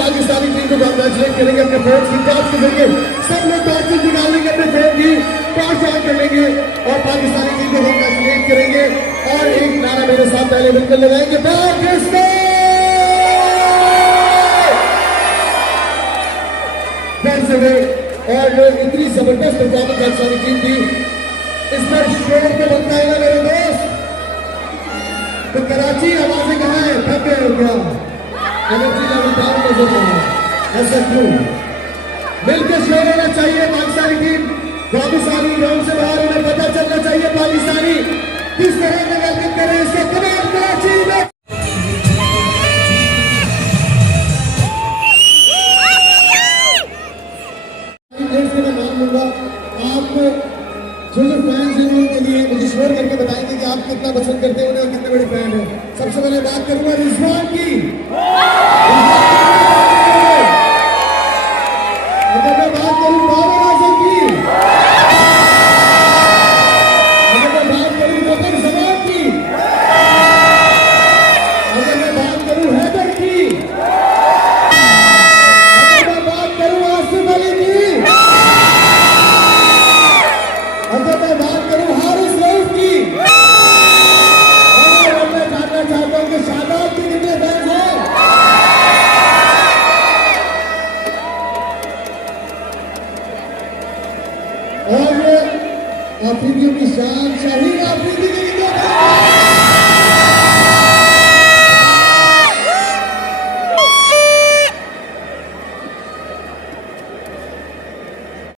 Pakistani team को congratulate करेंगे अपने फोन की टॉस के जरिए। सब लोग टॉस निकाल लेंगे अपने फोन की, टॉस ऑन कर लेंगे और पाकिस्तानी टीम को कांग्रेचुलेट करेंगे और एक नारा मेरे साथ पहले मिलकर लगाएंगे, पाकिस्तान। और इतनी जबरदस्त परफॉर्मेंस पाकिस्तानी टीम की, इस पर शोर तो बनता है ना मेरे दोस्त। तो कराची आवाजें कहाँ है, थक गए हो क्या? एनर्जी लेवल डाउन नजर आ रहा है, ऐसा क्यों? मिलकर शोर होना चाहिए। पाकिस्तानी टीम पाकिस्तानी ग्राउंड से बाहर उन्हें पता चलना चाहिए पाकिस्तानी किस तरह का वेलकम कर रहे हैं इसके कमाल कराची में। मैं मान लूंगा आप जो फैंस हैं उनके लिए मुझे शोर करके बताएंगे कि आप कितना पसंद करते हैं उन्हें और कितने बड़े फैन हैं। सबसे पहले बात करूंगा रिजवान की। अगर मैं बात करूं बाबर आजम की, अगर मैं बात करूं बकर जमान की, अगर मैं बात करूं हैदर की, अगर मैं बात करूं आसिफ अली की, अगर मैं बात करूं हारिस रऊफ की, और मैं जानना चाहता हूं कि शादाब के कितने फैंस हैं। और आफरीदियों की शान शाहीन आफरीदी